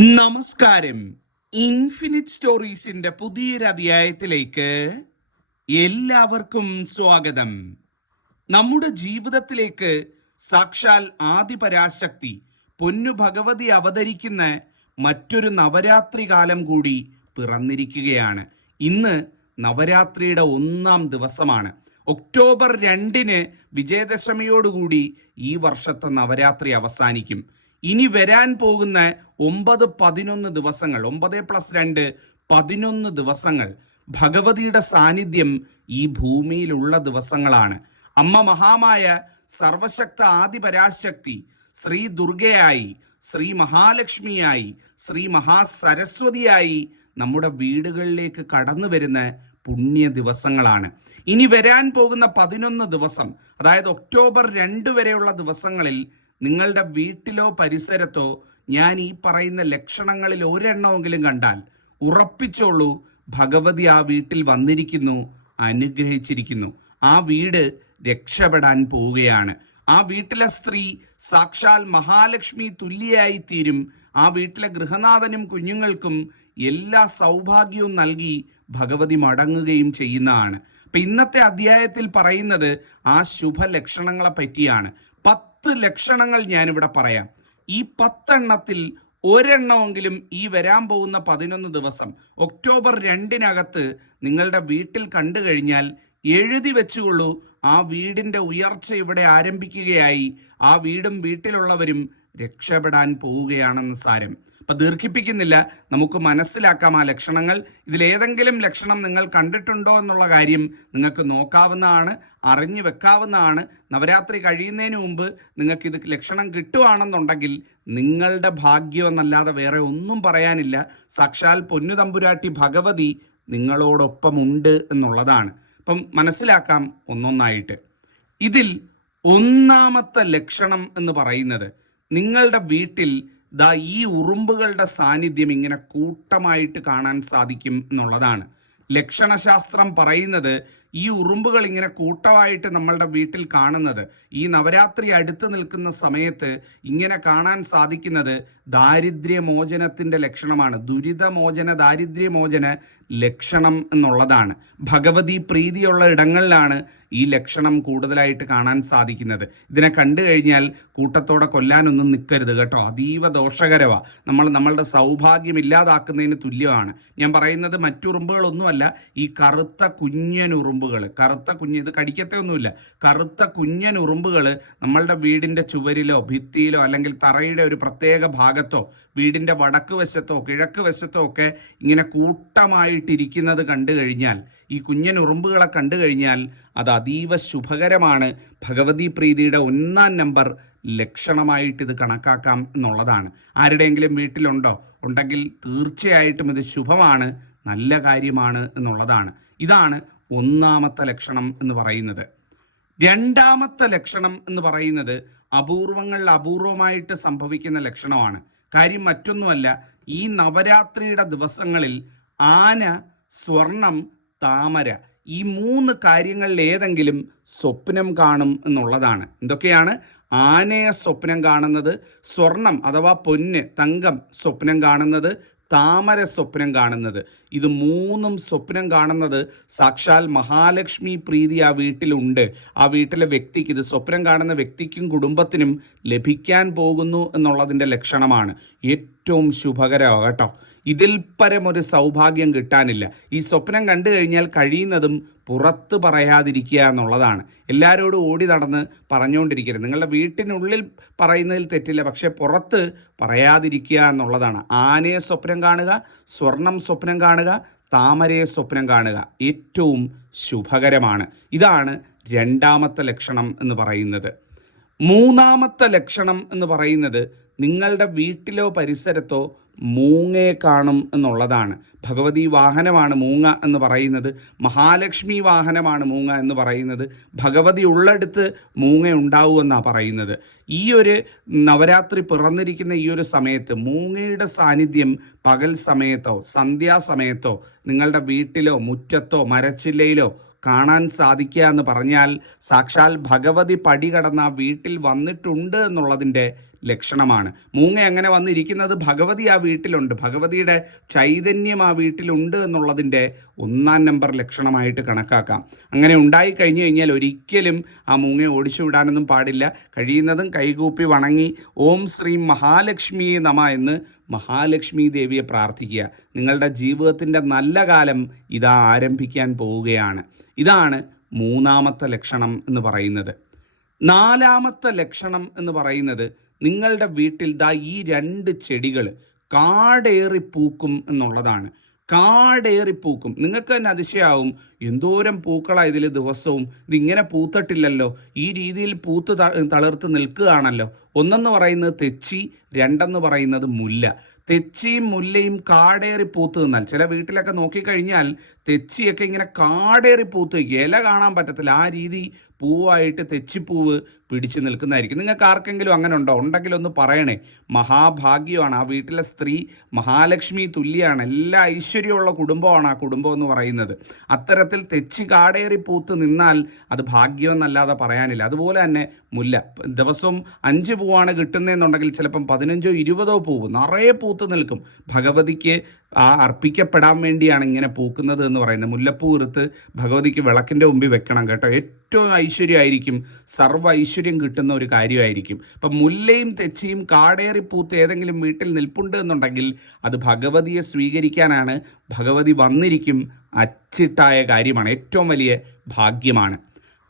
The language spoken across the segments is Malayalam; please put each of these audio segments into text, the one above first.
നമസ്കാരം. ഇൻഫിനിറ്റ് സ്റ്റോറീസിന്റെ പുതിയൊരു അധ്യായത്തിലേക്ക് എല്ലാവർക്കും സ്വാഗതം. നമ്മുടെ ജീവിതത്തിലേക്ക് സാക്ഷാൽ ആദിപരാശക്തി പൊന്നു ഭഗവതി അവതരിക്കുന്ന മറ്റൊരു നവരാത്രി കാലം കൂടി പിറന്നിരിക്കുകയാണ്. ഇന്ന് നവരാത്രിയുടെ ഒന്നാം ദിവസമാണ്. ഒക്ടോബർ രണ്ടിന് വിജയദശമിയോടുകൂടി ഈ വർഷത്തെ നവരാത്രി അവസാനിക്കും. ഇനി വരാൻ പോകുന്ന ഒമ്പത് പതിനൊന്ന് ദിവസങ്ങൾ ഒമ്പത് പ്ലസ് രണ്ട് പതിനൊന്ന് ദിവസങ്ങൾ ഭഗവതിയുടെ സാന്നിധ്യം ഈ ഭൂമിയിലുള്ള ദിവസങ്ങളാണ്. അമ്മ മഹാമായ സർവശക്ത ആദിപരാശക്തി ശ്രീ ദുർഗയായി ശ്രീ മഹാലക്ഷ്മിയായി ശ്രീ മഹാസരസ്വതിയായി നമ്മുടെ വീടുകളിലേക്ക് കടന്നു വരുന്ന പുണ്യ ദിവസങ്ങളാണ്. ഇനി വരാൻ പോകുന്ന പതിനൊന്ന് ദിവസം അതായത് ഒക്ടോബർ രണ്ട് വരെയുള്ള ദിവസങ്ങളിൽ നിങ്ങളുടെ വീട്ടിലോ പരിസരത്തോ ഞാൻ ഈ പറയുന്ന ലക്ഷണങ്ങളിൽ ഒരെണ്ണമെങ്കിലും കണ്ടാൽ ഉറപ്പിച്ചോളൂ ഭഗവതി ആ വീട്ടിൽ വന്നിരിക്കുന്നു അനുഗ്രഹിച്ചിരിക്കുന്നു. ആ വീട് രക്ഷപ്പെടാൻ പോവുകയാണ്. ആ വീട്ടിലെ സ്ത്രീ സാക്ഷാൽ മഹാലക്ഷ്മി തുല്യയായി തീരും ആ വീട്ടിലെ ഗൃഹനാഥനും കുഞ്ഞുങ്ങൾക്കും എല്ലാ സൗഭാഗ്യവും നൽകി ഭഗവതി മടങ്ങുകയും ചെയ്യുന്നതാണ്. അപ്പൊ ഇന്നത്തെ അധ്യായത്തിൽ പറയുന്നത് ആ ശുഭലക്ഷണങ്ങളെ പറ്റിയാണ്. പത്ത് ലക്ഷണങ്ങൾ ഞാനിവിടെ പറയാം. ഈ പത്തെണ്ണത്തിൽ ഒരെണ്ണമെങ്കിലും ഈ വരാൻ പോകുന്ന പതിനൊന്ന് ദിവസം ഒക്ടോബർ രണ്ടിനകത്ത് നിങ്ങളുടെ വീട്ടിൽ കണ്ടു കഴിഞ്ഞാൽ എഴുതി വെച്ചുകൊള്ളൂ ആ വീടിന്റെ ഉയർച്ച ഇവിടെ ആരംഭിക്കുകയായി ആ വീടും വീട്ടിലുള്ളവരും രക്ഷപ്പെടാൻ പോവുകയാണെന്ന് സാരം. അപ്പൊ ദീർഘിപ്പിക്കുന്നില്ല. നമുക്ക് മനസ്സിലാക്കാം ആ ലക്ഷണങ്ങൾ. ഇതിലേതെങ്കിലും ലക്ഷണം നിങ്ങൾ കണ്ടിട്ടുണ്ടോ എന്നുള്ള കാര്യം നിങ്ങൾക്ക് നോക്കാവുന്നതാണ് അറിഞ്ഞു വെക്കാവുന്നതാണ്. നവരാത്രി കഴിയുന്നതിന് മുമ്പ് നിങ്ങൾക്ക് ഇത് ലക്ഷണം കിട്ടുവാണെന്നുണ്ടെങ്കിൽ നിങ്ങളുടെ ഭാഗ്യമെന്നല്ലാതെ വേറെ ഒന്നും പറയാനില്ല. സാക്ഷാൽ പൊന്നു തമ്പുരാട്ടി ഭഗവതി നിങ്ങളോടൊപ്പമുണ്ട് എന്നുള്ളതാണ്. അപ്പം മനസ്സിലാക്കാം ഒന്നൊന്നായിട്ട്. ഇതിൽ ഒന്നാമത്തെ ലക്ഷണം എന്ന് പറയുന്നത് നിങ്ങളുടെ വീട്ടിൽ ദാ ഈ ഉറുമ്പുകളുടെ സാന്നിധ്യം ഇങ്ങനെ കൂട്ടമായിട്ട് കാണാൻ സാധിക്കും എന്നുള്ളതാണ്. ലക്ഷണശാസ്ത്രം പറയുന്നത് ഈ ഉറുമ്പുകൾ ഇങ്ങനെ കൂട്ടമായിട്ട് നമ്മളുടെ വീട്ടിൽ കാണുന്നത് ഈ നവരാത്രി അടുത്ത് നിൽക്കുന്ന സമയത്ത് ഇങ്ങനെ കാണാൻ സാധിക്കുന്നത് ദാരിദ്ര്യമോചനത്തിന്റെ ലക്ഷണമാണ്. ദുരിതമോചന ദാരിദ്ര്യമോചന ലക്ഷണം എന്നുള്ളതാണ്. ഭഗവതി പ്രീതിയുള്ള ഇടങ്ങളിലാണ് ഈ ലക്ഷണം കൂടുതലായിട്ട് കാണാൻ സാധിക്കുന്നത്. ഇതിനെ കണ്ടു കഴിഞ്ഞാൽ കൂട്ടത്തോടെ കൊല്ലാനൊന്നും നിൽക്കരുത് കേട്ടോ. അതീവ ദോഷകരമാണ് നമ്മൾ നമ്മളുടെ സൗഭാഗ്യം ഇല്ലാതാക്കുന്നതിന് തുല്യമാണ്. ഞാൻ പറയുന്നത് മറ്റുറുമ്പുകളൊന്നുമല്ല ഈ കറുത്ത കുഞ്ഞൻ ഉറുമ്പുകൾ. കറുത്ത കുഞ്ഞ് ഇത് കടിക്കത്തെ ഒന്നുമില്ല. കറുത്ത കുഞ്ഞൻ ഉറുമ്പുകൾ നമ്മളുടെ വീടിന്റെ ചുവരിലോ ഭിത്തിയിലോ അല്ലെങ്കിൽ തറയുടെ ഒരു പ്രത്യേക ഭാഗത്തോ വീടിന്റെ വടക്ക് വശത്തോ കിഴക്ക് വശത്തോ ഒക്കെ ഇങ്ങനെ കൂട്ടമായിട്ടിരിക്കുന്നത് കണ്ടു കഴിഞ്ഞാൽ ഈ കുഞ്ഞൻ ഉറുമ്പുകളെ കണ്ടു കഴിഞ്ഞാൽ അത് അതീവ ശുഭകരമാണ്. ഭഗവതി പ്രീതിയുടെ ഒന്നാം നമ്പർ ലക്ഷണമായിട്ട് ഇത് കണക്കാക്കാം എന്നുള്ളതാണ്. ആരുടെയെങ്കിലും വീട്ടിലുണ്ടോ? ഉണ്ടെങ്കിൽ തീർച്ചയായിട്ടും ഇത് ശുഭമാണ് നല്ല കാര്യമാണ് എന്നുള്ളതാണ്. ഇതാണ് ഒന്നാമത്തെ ലക്ഷണം എന്ന് പറയുന്നത്. രണ്ടാമത്തെ ലക്ഷണം എന്ന് പറയുന്നത് അപൂർവങ്ങളിൽ അപൂർവമായിട്ട് സംഭവിക്കുന്ന ലക്ഷണമാണ്. കാര്യം മറ്റൊന്നുമല്ല ഈ നവരാത്രിയുടെ ദിവസങ്ങളിൽ ആന സ്വർണം താമര ഈ മൂന്ന് കാര്യങ്ങളിൽ ഏതെങ്കിലും സ്വപ്നം കാണും എന്നുള്ളതാണ്. എന്തൊക്കെയാണ്? ആനയെ സ്വപ്നം കാണുന്നത് സ്വർണം അഥവാ പൊന്ന് തങ്കം സ്വപ്നം കാണുന്നത് താമര സ്വപ്നം കാണുന്നത്. ഇത് മൂന്നും സ്വപ്നം കാണുന്നത് സാക്ഷാൽ മഹാലക്ഷ്മി പ്രീതി ആ വീട്ടിലുണ്ട്. ആ വീട്ടിലെ വ്യക്തിക്ക് ഇത് സ്വപ്നം കാണുന്ന വ്യക്തിക്കും കുടുംബത്തിനും ലഭിക്കാൻ പോകുന്നു എന്നുള്ളതിന്റെ ലക്ഷണമാണ്. ഏറ്റവും ശുഭകരമാണ് കേട്ടോ. ഇതിൽ പരമൊരു സൗഭാഗ്യം കിട്ടാനില്ല. ഈ സ്വപ്നം കണ്ടു കഴിഞ്ഞാൽ കഴിയുന്നതും പുറത്ത് പറയാതിരിക്കുക എന്നുള്ളതാണ്. എല്ലാവരോടും ഓടി നടന്ന് പറഞ്ഞുകൊണ്ടിരിക്കരുത്. നിങ്ങളുടെ വീട്ടിനുള്ളിൽ പറയുന്നതിൽ തെറ്റില്ല. പക്ഷേ പുറത്ത് പറയാതിരിക്കുക എന്നുള്ളതാണ്. ആനയെ സ്വപ്നം കാണുക സ്വർണം സ്വപ്നം കാണുക താമരയെ സ്വപ്നം കാണുക ഏറ്റവും ശുഭകരമാണ്. ഇതാണ് രണ്ടാമത്തെ ലക്ഷണം എന്ന് പറയുന്നത്. മൂന്നാമത്തെ ലക്ഷണം എന്ന് പറയുന്നത് നിങ്ങളുടെ വീട്ടിലോ പരിസരത്തോ മൂങ്ങയെ കാണും എന്നുള്ളതാണ്. ഭഗവതി വാഹനമാണ് മൂങ്ങ എന്ന് പറയുന്നത്. മഹാലക്ഷ്മി വാഹനമാണ് മൂങ്ങ എന്ന് പറയുന്നത്. ഭഗവതി ഉള്ളടുത്ത് മൂങ്ങ ഉണ്ടാവുമെന്നാണ് പറയുന്നത്. ഈ ഒരു നവരാത്രി പിറന്നിരിക്കുന്ന ഈ ഒരു സമയത്ത് മൂങ്ങയുടെ സാന്നിധ്യം പകൽ സമയത്തോ സന്ധ്യാസമയത്തോ നിങ്ങളുടെ വീട്ടിലോ മുറ്റത്തോ മരച്ചില്ലയിലോ കാണാൻ സാധിക്കുക എന്ന് പറഞ്ഞാൽ സാക്ഷാൽ ഭഗവതി പടി കടന്ന വീട്ടിൽ വന്നിട്ടുണ്ട് എന്നുള്ളതിന്റെ ലക്ഷണമാണ്. മൂങ്ങ എങ്ങനെ വന്നിരിക്കുന്നത്? ഭഗവതി ആ വീട്ടിലുണ്ട്. ഭഗവതിയുടെ ചൈതന്യം ആ വീട്ടിലുണ്ട് എന്നുള്ളതിന്റെ ഒന്നാം നമ്പർ ലക്ഷണമായിട്ട് കണക്കാക്കാം. അങ്ങനെ ഉണ്ടായി കഴിഞ്ഞു കഴിഞ്ഞാൽ ഒരിക്കലും ആ മൂങ്ങ ഓടിച്ചു വിടാനൊന്നും പാടില്ല. കഴിയുന്നതും കൈകൂപ്പി വണങ്ങി ഓം ശ്രീ മഹാലക്ഷ്മി നമ എന്ന് മഹാലക്ഷ്മി ദേവിയെ പ്രാർത്ഥിക്കുക. നിങ്ങളുടെ ജീവിതത്തിന്റെ നല്ല കാലം ഇതാ ആരംഭിക്കാൻ പോവുകയാണ്. ഇതാണ് മൂന്നാമത്തെ ലക്ഷണം എന്ന് പറയുന്നത്. നാലാമത്തെ ലക്ഷണം എന്ന് പറയുന്നത് നിങ്ങളുടെ വീട്ടിൽ ദാ ഈ രണ്ട് ചെടികൾ കാടേറി പൂക്കും എന്നുള്ളതാണ്. കാടേറി പൂക്കും. നിങ്ങൾക്ക് തന്നെ അതിശയാവും. എന്തോരം പൂക്കളാ ഇതിൽ ദിവസവും. ഇതിങ്ങനെ പൂത്തട്ടില്ലല്ലോ. ഈ രീതിയിൽ പൂത്ത് തളിർത്ത് നിൽക്കുകയാണല്ലോ. ഒന്നെന്ന് പറയുന്നത് തെച്ചി രണ്ടെന്ന് പറയുന്നത് മുല്ല. തെച്ചിയും മുല്ലയും കാടേറി പൂത്ത് നിന്നാൽ ചില വീട്ടിലൊക്കെ നോക്കിക്കഴിഞ്ഞാൽ തെച്ചിയൊക്കെ ഇങ്ങനെ കാടേറി പൂത്ത്. ഇല കാണാൻ പറ്റത്തില്ല. ആ രീതി പൂവായിട്ട് തെച്ചിപ്പൂവ് പിടിച്ചു നിൽക്കുന്നതായിരിക്കും. നിങ്ങൾക്ക് ആർക്കെങ്കിലും അങ്ങനെ ഉണ്ടോ ഉണ്ടെങ്കിൽ ഒന്ന് പറയണേ. മഹാഭാഗ്യമാണ്. ആ വീട്ടിലെ സ്ത്രീ മഹാലക്ഷ്മി തുല്യാണ്. എല്ലാ ഐശ്വര്യമുള്ള കുടുംബമാണ് ആ കുടുംബം എന്ന് പറയുന്നത്. അത്തരത്തിൽ തെച്ചി കാടേറി പൂത്ത് നിന്നാൽ അത് ഭാഗ്യമെന്നല്ലാതെ പറയാനില്ല. അതുപോലെ തന്നെ മുല്ല ദിവസവും അഞ്ച് പൂവാണ് കിട്ടുന്നതെന്നുണ്ടെങ്കിൽ ചിലപ്പം പതിനഞ്ചോ ഇരുപതോ പൂവ് നിറയെ പൂത്ത് നിൽക്കും. ഭഗവതിക്ക് ആ അർപ്പിക്കപ്പെടാൻ വേണ്ടിയാണ് ഇങ്ങനെ പൂക്കുന്നത് എന്ന് പറയുന്നത്. മുല്ലപ്പൂ ഇറുത്ത് ഭഗവതിക്ക് വിളക്കിന്റെ മുമ്പിൽ വെക്കണം കേട്ടോ. ഏറ്റവും ഐശ്വര്യമായിരിക്കും. സർവ ഐശ്വര്യം കിട്ടുന്ന ഒരു കാര്യമായിരിക്കും. അപ്പം മുല്ലയും തെച്ചിയും കാടേറി പൂത്ത് ഏതെങ്കിലും വീട്ടിൽ നിൽപ്പുണ്ട് എന്നുണ്ടെങ്കിൽ അത് ഭഗവതിയെ സ്വീകരിക്കാനാണ് ഭഗവതി വന്നിരിക്കും അച്ചിട്ടായ കാര്യമാണ്. ഏറ്റവും വലിയ ഭാഗ്യമാണ്.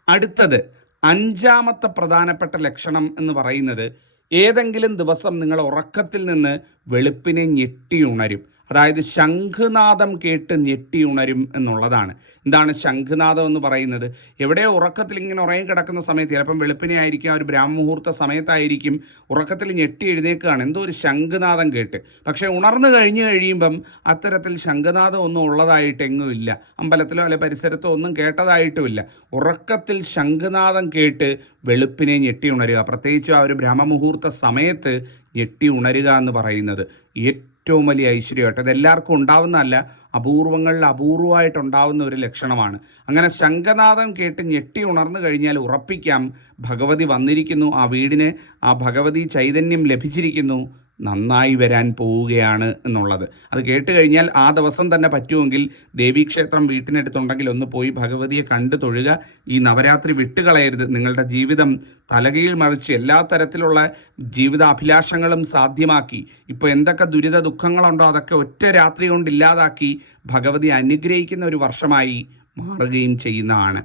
അടുത്തത് അഞ്ചാമത്തെ പ്രധാനപ്പെട്ട ലക്ഷണം എന്ന് പറയുന്നത് ഏതെങ്കിലും ദിവസം നിങ്ങൾ ഉറക്കത്തിൽ നിന്ന് വെളുപ്പിനെ ഞെട്ടി ഉണരും. അതായത് ശംഖുനാദം കേട്ട് ഞെട്ടി ഉണരും എന്നുള്ളതാണ്. എന്താണ് ശംഖുനാദം എന്ന് പറയുന്നത്? എവിടെ ഉറക്കത്തിൽ ഇങ്ങനെ ഉറങ്ങി കിടക്കുന്ന സമയത്ത് ചിലപ്പം വെളുപ്പിനെ ആയിരിക്കും ഒരു ബ്രാഹ്മുഹൂർത്ത സമയത്തായിരിക്കും ഉറക്കത്തിൽ ഞെട്ടി എഴുന്നേക്കുകയാണ് എന്തോ ഒരു ശംഖുനാദം കേട്ട്. പക്ഷേ ഉണർന്നു കഴിഞ്ഞു കഴിയുമ്പം അത്തരത്തിൽ ശംഖുനാദം ഒന്നും ഉള്ളതായിട്ട് എങ്ങും ഇല്ല. അമ്പലത്തിലോ അല്ലെ പരിസരത്തോ ഒന്നും കേട്ടതായിട്ടുമില്ല ഉറക്കത്തിൽ ശംഖുനാദം കേട്ട് വെളുപ്പിനെ ഞെട്ടി ഉണരുക. പ്രത്യേകിച്ച് ആ ഒരു ബ്രഹ്മമുഹൂർത്ത സമയത്ത് ഞെട്ടി ഉണരുക എന്ന് പറയുന്നത്. ഏറ്റവും വലിയ ഐശ്വര്യമായിട്ട്. അത് എല്ലാവർക്കും ഉണ്ടാവുന്നതല്ല അപൂർവങ്ങളിൽ അപൂർവമായിട്ട് ഉണ്ടാവുന്ന ഒരു ലക്ഷണമാണ്. അങ്ങനെ ശംഖനാഥം കേട്ട് ഞെട്ടി ഉണർന്നു കഴിഞ്ഞാൽ ഉറപ്പിക്കാം ഭഗവതി വന്നിരിക്കുന്നു ആ വീടിന് ആ ഭഗവതി ചൈതന്യം ലഭിച്ചിരിക്കുന്നു നന്നായി വരാൻ പോവുകയാണ് എന്നുള്ളത്. അത് കേട്ട് കഴിഞ്ഞാൽ ആ ദിവസം തന്നെ പറ്റുമെങ്കിൽ ദേവീക്ഷേത്രം വീട്ടിനടുത്തുണ്ടെങ്കിൽ ഒന്ന് പോയി ഭഗവതിയെ കണ്ടു തൊഴുക. ഈ നവരാത്രി വിട്ടുകളയരുത്. നിങ്ങളുടെ ജീവിതം തലകീഴ് മറിച്ച് എല്ലാ തരത്തിലുള്ള ജീവിതാഭിലാഷങ്ങളും സാധ്യമാക്കി. ഇപ്പോൾ എന്തൊക്കെ ദുരിത ദുഃഖങ്ങളുണ്ടോ അതൊക്കെ ഒറ്റ രാത്രി കൊണ്ട് ഇല്ലാതാക്കി ഭഗവതി അനുഗ്രഹിക്കുന്ന ഒരു വർഷമായി മാറുകയും ചെയ്യുന്നതാണ്.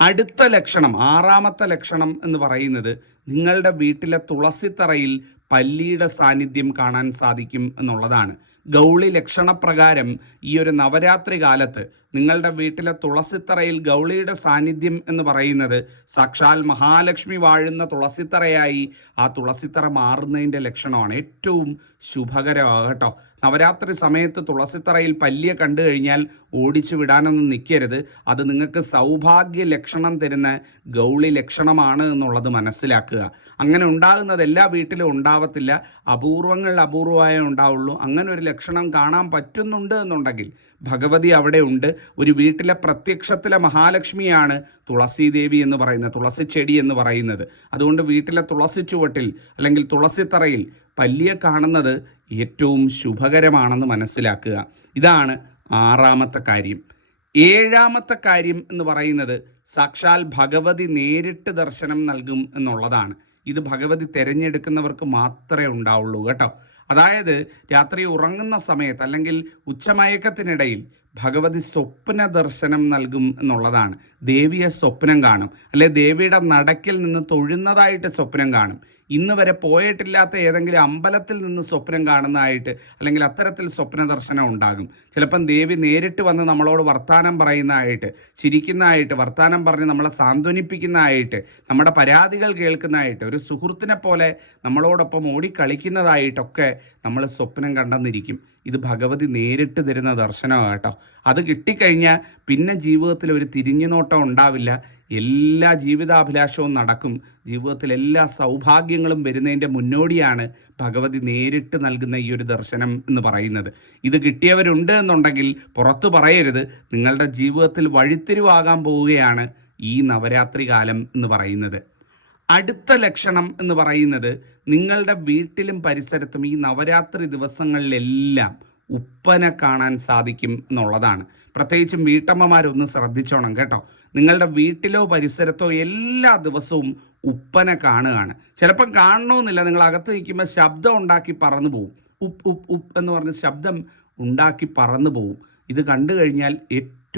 അടുത്ത ലക്ഷണം ആറാമത്തെ ലക്ഷണം എന്ന് പറയുന്നത് നിങ്ങളുടെ വീട്ടിലെ തുളസിത്തറയിൽ പല്ലിയുടെ സാന്നിധ്യം കാണാൻ സാധിക്കും എന്നുള്ളതാണ്. ഗൗളി ലക്ഷണപ്രകാരം ഈ ഒരു നവരാത്രി കാലത്ത് നിങ്ങളുടെ വീട്ടിലെ തുളസിത്തറയിൽ ഗൗളിയുടെ സാന്നിധ്യം എന്ന് പറയുന്നത് സാക്ഷാൽ മഹാലക്ഷ്മി വാഴുന്ന തുളസിത്തറയായി ആ തുളസിത്തറ മാറുന്നതിന്റെ ലക്ഷണമാണ്. ഏറ്റവും ശുഭകരമാണ് കേട്ടോ. നവരാത്രി സമയത്ത് തുളസിത്തറയിൽ പല്ലിയ കണ്ടു കഴിഞ്ഞാൽ ഓടിച്ചു വിടാനൊന്നും നിൽക്കരുത് അത് നിങ്ങൾക്ക് സൗഭാഗ്യ ലക്ഷണം തരുന്ന ഗൗളി ലക്ഷണമാണ് എന്നുള്ളത് മനസ്സിലാക്കുക. അങ്ങനെ ഉണ്ടാകുന്നത് എല്ലാ വീട്ടിലും ഉണ്ടാവത്തില്ല. അപൂർവങ്ങൾ അപൂർവമായ ഉണ്ടാവുള്ളൂ. അങ്ങനെ ഒരു ലക്ഷണം കാണാൻ പറ്റുന്നുണ്ട് എന്നുണ്ടെങ്കിൽ ഭഗവതി അവിടെ ഉണ്ട്. ഒരു വീട്ടിലെ പ്രത്യക്ഷത്തിലെ മഹാലക്ഷ്മിയാണ് തുളസി ദേവി എന്ന് പറയുന്നത് തുളസി ചെടി എന്ന് പറയുന്നത്. അതുകൊണ്ട് വീട്ടിലെ തുളസി ചുവട്ടിൽ അല്ലെങ്കിൽ തുളസിത്തറയിൽ പല്ലിയെ കാണുന്നത് ഏറ്റവും ശുഭകരമാണെന്ന് മനസ്സിലാക്കുക. ഇതാണ് ആറാമത്തെ കാര്യം. ഏഴാമത്തെ കാര്യം എന്ന് പറയുന്നത് സാക്ഷാൽ ഭഗവതി നേരിട്ട് ദർശനം നൽകും എന്നുള്ളതാണ്. ഇത് ഭഗവതി തിരഞ്ഞെടുക്കുന്നവർക്ക് മാത്രമേ ഉണ്ടാവുള്ളൂ കേട്ടോ. അതായത് രാത്രി ഉറങ്ങുന്ന സമയത്ത് അല്ലെങ്കിൽ ഉച്ചമയക്കത്തിനിടയിൽ ഭഗവതി സ്വപ്ന ദർശനം നൽകും എന്നുള്ളതാണ്. ദേവിയെ സ്വപ്നം കാണും. അല്ലെ ദേവിയുടെ നടക്കിൽ നിന്ന് തൊഴുന്നതായിട്ട് സ്വപ്നം കാണും. ഇന്ന് വരെ പോയിട്ടില്ലാത്ത ഏതെങ്കിലും അമ്പലത്തിൽ നിന്ന് സ്വപ്നം കാണുന്നതായിട്ട് അല്ലെങ്കിൽ അത്തരത്തിൽ സ്വപ്ന ദർശനം ഉണ്ടാകും. ചിലപ്പം ദേവി നേരിട്ട് വന്ന് നമ്മളോട് വർത്തമാനം പറയുന്നതായിട്ട് ചിരിക്കുന്നതായിട്ട് വർത്തമാനം പറഞ്ഞ് നമ്മളെ സാന്ത്വനിപ്പിക്കുന്നതായിട്ട് നമ്മുടെ പരാതികൾ കേൾക്കുന്നതായിട്ട് ഒരു സുഹൃത്തിനെ പോലെ നമ്മളോടൊപ്പം ഓടിക്കളിക്കുന്നതായിട്ടൊക്കെ നമ്മൾ സ്വപ്നം കണ്ടെന്നിരിക്കും. ഇത് ഭഗവതി നേരിട്ട് തരുന്ന ദർശനമാണ് കേട്ടോ. അത് കിട്ടിക്കഴിഞ്ഞാൽ പിന്നെ ജീവിതത്തിൽ ഒരു തിരിഞ്ഞുനോട്ടം ഉണ്ടാവില്ല. എല്ലാ ജീവിതാഭിലാഷവും നടക്കും. ജീവിതത്തിൽ എല്ലാ സൗഭാഗ്യങ്ങളും വരുന്നതിന്റെ മുന്നോടിയാണ് ഭഗവതി നേരിട്ട് നൽകുന്ന ഈ ഒരു ദർശനം എന്ന് പറയുന്നത്. ഇത് കിട്ടിയവരുണ്ട് എന്നുണ്ടെങ്കിൽ പുറത്തു പറയരുത്. നിങ്ങളുടെ ജീവിതത്തിൽ വഴിത്തിരിവാകാൻ പോവുകയാണ് ഈ നവരാത്രി കാലം എന്ന് പറയുന്നത്. അടുത്ത ലക്ഷണം എന്ന് പറയുന്നത് നിങ്ങളുടെ വീട്ടിലും പരിസരത്തും ഈ നവരാത്രി ദിവസങ്ങളിലെല്ലാം ഉപ്പന കാണാൻ സാധിക്കും എന്നുള്ളതാണ്. പ്രത്യേകിച്ചും വീട്ടമ്മമാരൊന്ന് ശ്രദ്ധിച്ചോണം കേട്ടോ. നിങ്ങളുടെ വീട്ടിലോ പരിസരത്തോ എല്ലാ ദിവസവും ഉപ്പന കാണുകയാണ്. ചിലപ്പം കാണണമെന്നില്ല നിങ്ങൾ അകത്ത് നിൽക്കുമ്പോൾ ശബ്ദം ഉണ്ടാക്കി പറന്നു പോകും ഉപ്പ് ഉപ്പ് ഉപ്പ് എന്ന് പറഞ്ഞ ശബ്ദം ഉണ്ടാക്കി പറന്നു പോകും ഇത് കണ്ടു കഴിഞ്ഞാൽ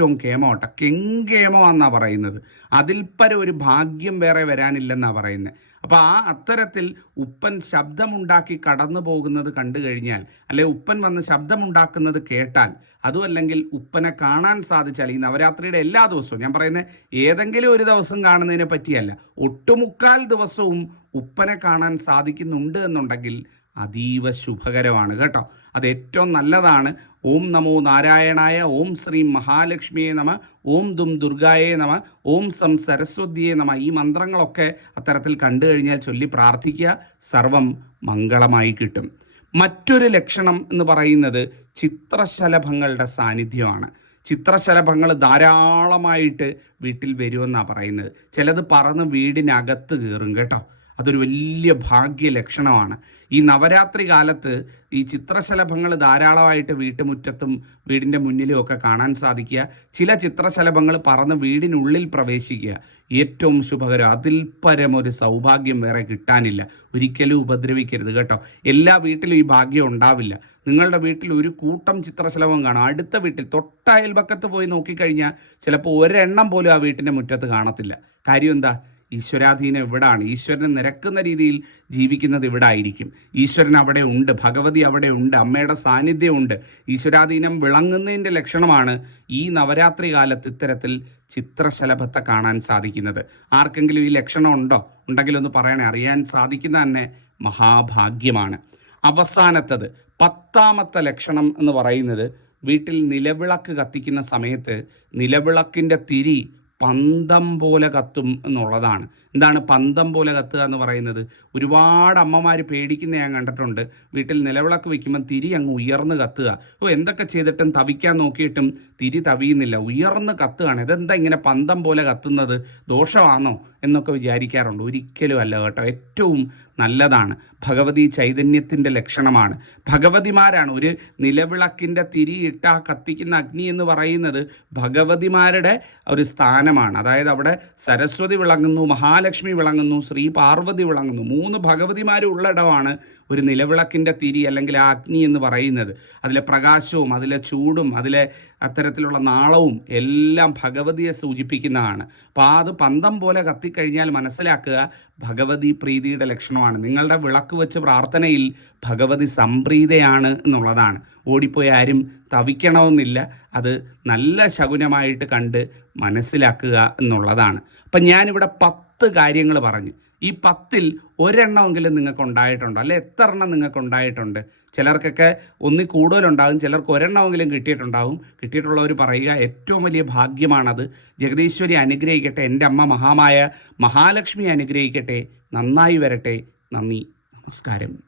കേമോട്ട കെങ്കേമോ പറയുന്നത്. അതിൽപ്പര ഒരു ഭാഗ്യം വേറെ വരാനില്ലെന്നാണ് പറയുന്നത് അപ്പോൾ ആ അത്തരത്തിൽ ഉപ്പൻ ശബ്ദമുണ്ടാക്കി കടന്നു പോകുന്നത് കണ്ടു കഴിഞ്ഞാൽ അല്ലെ ഉപ്പൻ വന്ന് ശബ്ദമുണ്ടാക്കുന്നത് കേട്ടാൽ അതും അല്ലെങ്കിൽ ഉപ്പനെ കാണാൻ സാധിച്ചാൽ ഈ നവരാത്രിയുടെ എല്ലാ ദിവസവും ഞാൻ പറയുന്നത് ഏതെങ്കിലും ഒരു ദിവസം കാണുന്നതിനെ പറ്റിയല്ല ഒട്ടുമുക്കാൽ ദിവസവും ഉപ്പനെ കാണാൻ സാധിക്കുന്നുണ്ട് എന്നുണ്ടെങ്കിൽ അതീവ ശുഭകരമാണ് കേട്ടോ. അത് ഏറ്റവും നല്ലതാണ്. ഓം നമോ നാരായണായ ഓം ശ്രീ മഹാലക്ഷ്മിയെ നമ ഓം ദും ദുർഗായേ നമ ഓം സം സരസ്വതിയെ നമ. ഈ മന്ത്രങ്ങളൊക്കെ അത്തരത്തിൽ കണ്ടു കഴിഞ്ഞാൽ ചൊല്ലി പ്രാർത്ഥിക്കുക. സർവം മംഗളമായി കിട്ടും. മറ്റൊരു ലക്ഷണം എന്ന് പറയുന്നത് ചിത്രശലഭങ്ങളുടെ സാന്നിധ്യമാണ്. ചിത്രശലഭങ്ങൾ ധാരാളമായിട്ട് വീട്ടിൽ വരുമെന്നാണ് പറയുന്നത്. ചിലത് പറന്ന് വീടിനകത്ത് കയറും കേട്ടോ. അതൊരു വലിയ ഭാഗ്യ ലക്ഷണമാണ് ഈ നവരാത്രി കാലത്ത് ഈ ചിത്രശലഭങ്ങൾ ധാരാളമായിട്ട് വീട്ടുമുറ്റത്തും വീടിന്റെ മുന്നിലും ഒക്കെ കാണാൻ സാധിക്കുക. ചില ചിത്രശലഭങ്ങൾ പറന്ന് വീടിനുള്ളിൽ പ്രവേശിക്കുക. ഏറ്റവും ശുഭകരം അതിൽ പരം ഒരു സൗഭാഗ്യം വേറെ കിട്ടാനില്ല. ഒരിക്കലും ഉപദ്രവിക്കരുത് കേട്ടോ. എല്ലാ വീട്ടിലും ഈ ഭാഗ്യം ഉണ്ടാവില്ല. നിങ്ങളുടെ വീട്ടിൽ ഒരു കൂട്ടം ചിത്രശലഭം കാണാം. അടുത്ത വീട്ടിൽ തൊട്ട അയൽപക്കത്ത് പോയി നോക്കിക്കഴിഞ്ഞാൽ ചിലപ്പോൾ ഒരെണ്ണം പോലും ആ വീട്ടിന്റെ മുറ്റത്ത് കാണത്തില്ല. കാര്യം എന്താ? ഈശ്വരാധീനം എവിടാണ്? ഈശ്വരനെ നിരക്കുന്ന രീതിയിൽ ജീവിക്കുന്നത് ഇവിടെ ആയിരിക്കും ഈശ്വരൻ അവിടെ ഉണ്ട് ഭഗവതി അവിടെ ഉണ്ട് അമ്മയുടെ സാന്നിധ്യമുണ്ട് ഈശ്വരാധീനം വിളങ്ങുന്നതിന്റെ ലക്ഷണമാണ് ഈ നവരാത്രി കാലത്ത് ഇത്തരത്തിൽ ചിത്രശലഭത്തെ കാണാൻ സാധിക്കുന്നത്. ആർക്കെങ്കിലും ഈ ലക്ഷണം ഉണ്ടോ? ഉണ്ടെങ്കിൽ ഒന്ന് പറയണേ അറിയാൻ സാധിക്കുന്ന തന്നെ മഹാഭാഗ്യമാണ്. അവസാനത്തത് പത്താമത്തെ ലക്ഷണം എന്ന് പറയുന്നത് വീട്ടിൽ നിലവിളക്ക് കത്തിക്കുന്ന സമയത്ത് നിലവിളക്കിന്റെ തിരി പന്തം പോലെ കത്തും എന്നുള്ളതാണ്. എന്താണ് പന്തം പോലെ കത്തുക എന്ന് പറയുന്നത്? ഒരുപാട് അമ്മമാർ പേടിക്കുന്ന ഞാൻ കണ്ടിട്ടുണ്ട്. വീട്ടിൽ നിലവിളക്ക് വെക്കുമ്പം തിരി അങ്ങ് ഉയർന്ന് കത്തുക. ഓ എന്തൊക്കെ ചെയ്തിട്ടും തവിക്കാൻ നോക്കിയിട്ടും തിരി തവിയുന്നില്ല. ഉയർന്ന് കത്തുകയാണ്. ഇതെന്താ ഇങ്ങനെ പന്തം പോലെ കത്തുന്നത്? ദോഷമാണോ? എന്നൊക്കെ വിചാരിക്കാറുണ്ട്. ഒരിക്കലും അല്ല കേട്ടോ. ഏറ്റവും നല്ലതാണ്. ഭഗവതി ചൈതന്യത്തിന്റെ ലക്ഷണമാണ്. ഭഗവതിമാരാണ്. ഒരു നിലവിളക്കിന്റെ തിരിയിട്ട ആ കത്തിക്കുന്ന അഗ്നി എന്ന് പറയുന്നത് ഭഗവതിമാരുടെ ഒരു സ്ഥാനമാണ്. അതായത് അവിടെ സരസ്വതി വിളങ്ങുന്നു മഹാലക്ഷ്മി വിളങ്ങുന്നു ശ്രീ പാർവതി വിളങ്ങുന്നു. മൂന്ന് ഭഗവതിമാരും ഉള്ള ഇടമാണ് ഒരു നിലവിളക്കിന്റെ തിരി അല്ലെങ്കിൽ ആ അഗ്നി എന്ന് പറയുന്നത്. അതിലെ പ്രകാശവും അതിലെ ചൂടും അതിലെ അത്തരത്തിലുള്ള നാളവും എല്ലാം ഭഗവതിയെ സൂചിപ്പിക്കുന്നതാണ്. അപ്പോൾ അത് പന്തം പോലെ കത്തിക്കഴിഞ്ഞാൽ മനസ്സിലാക്കുക ഭഗവതി പ്രീതിയുടെ ലക്ഷണമാണ്. നിങ്ങളുടെ വിളക്ക് വെച്ച് പ്രാർത്ഥനയിൽ ഭഗവതി സംപ്രീതയാണ് എന്നുള്ളതാണ്. ഓടിപ്പോയി ആരും തവിക്കണമെന്നില്ല. അത് നല്ല ശകുനമായിട്ട് കണ്ട് മനസ്സിലാക്കുക എന്നുള്ളതാണ്. അപ്പം ഞാനിവിടെ പത്ത് കാര്യങ്ങൾ പറഞ്ഞു. ഈ പത്തിൽ ഒരെണ്ണമെങ്കിലും നിങ്ങൾക്ക് ഉണ്ടായിട്ടുണ്ടോ. അല്ലെ എത്ര എണ്ണം നിങ്ങൾക്ക് ഉണ്ടായിട്ടുണ്ട്? ചിലർക്കൊക്കെ ഒന്നിൽ കൂടുതലുണ്ടാകും ചിലർക്ക് ഒരെണ്ണമെങ്കിലും കിട്ടിയിട്ടുണ്ടാകും. കിട്ടിയിട്ടുള്ളവർ പറയുക ഏറ്റവും വലിയ ഭാഗ്യമാണത്. ജഗദീശ്വരി അനുഗ്രഹിക്കട്ടെ എന്റെ അമ്മ മഹാമായ മഹാലക്ഷ്മി അനുഗ്രഹിക്കട്ടെ. നന്നായി വരട്ടെ. നന്ദി. നമസ്കാരം.